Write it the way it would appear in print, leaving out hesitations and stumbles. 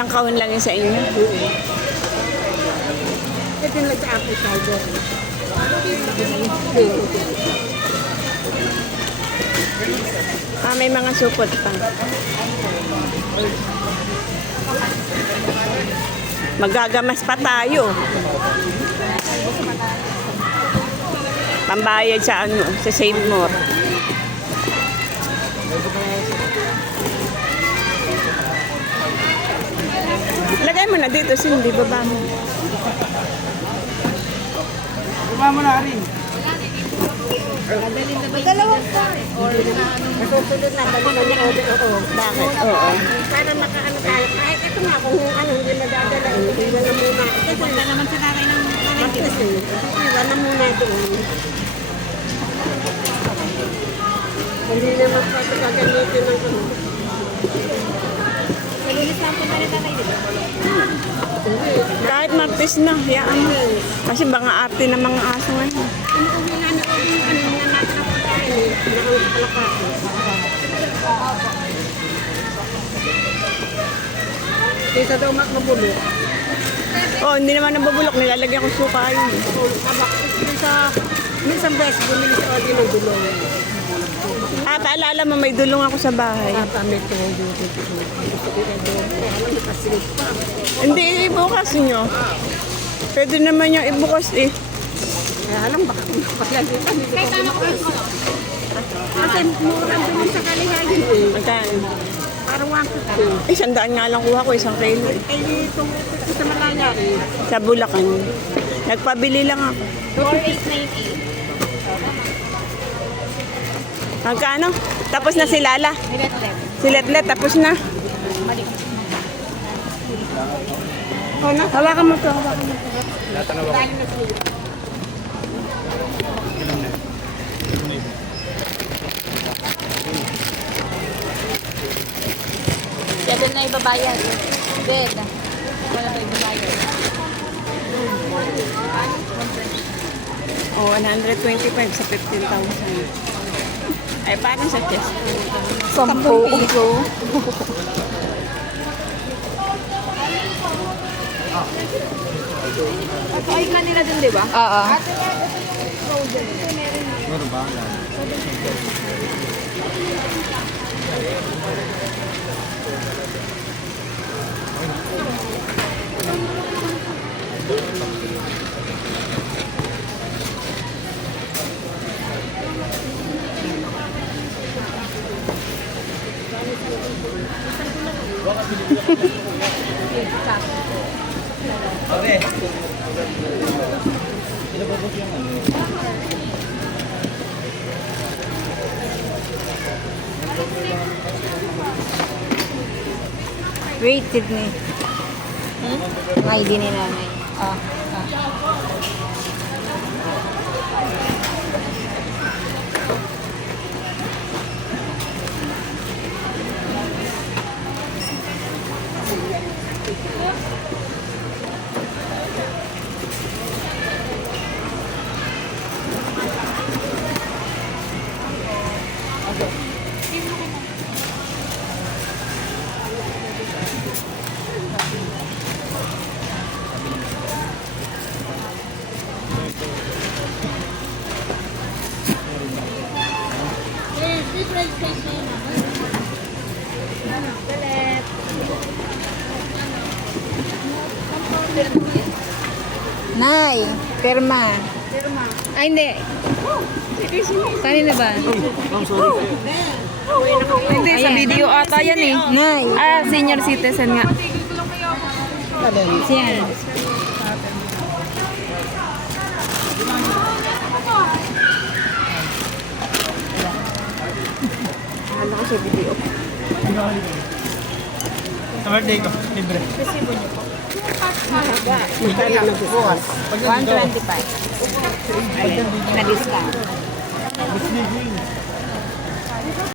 Isang kahon lang yun sa inyo. Ito yung sa apple cider. Ah, may mga supot pa. Magagamas pa tayo. Pambayad sa ano, sa Save More. Lagay mo na dito, Cindy, baba mo. Baba mo na rin. Dalawang pa. Or masusunod na, dali na oo. Bakit? Oo. Para makaano tayo. Kahit ito nga, kung ano, hindi madadala, iwan na muna. Ito wala naman sa nanay ng matis eh. Iwan na muna doon. Hindi naman pa ito gagamitin ng ano. Nalinis lang po na rin nanay dito. Kahit martis na, hayaan mo. Kasi baka arte ng mga aso ngayon. Ano kung hinanap ko yung ano nga natin na pagkain eh. Nakangkalakatos. Kaysa daw mabulo. Oh, hindi naman nabubulok. Nilalagyan ko suka yun. Tabak. Minsan beses, bumili sa order ng dulong. Ah, paalala mo, may dulong ako sa bahay. Papamit ko yung dito. Gusto ko rin doon. Alam, nakasilip pa. Hindi, ibukas nyo. Pwede naman yung ibukas eh. Kaya alam, baka paglalitan. Kahit tama ko yung kasi mura doon sa kalihayan eh. Magkano? Parang 150. 100 nga lang kuha ko, 1 kilo. Eh, itong sa Malaya eh. Sa Bulacan. Nagpabili lang ako. 4898. Magkano? Tapos na si Lala. Niletlet. Si Letlet, tapos na. Oh, na. Hawakan mo to, hawakan mo. Dahil na sila. Seven na ibabayad. Bed. Wala ba ibabayad? Oh, 125 sa 15,000. Ay, paano sa chest? 10 piso. Ay, kanila din, di ba? Oo. Okay. Wait, Sydney. Ang ID ni nanay. Nay, perma. Ay, hindi. Kanina ba? Hindi, sa video ata yan eh. Nay. Ah, senior citizen nga. Siyan. Ano ko sa video? Sa birthday ko, libre. Magkano na bukas? 125. Na discount.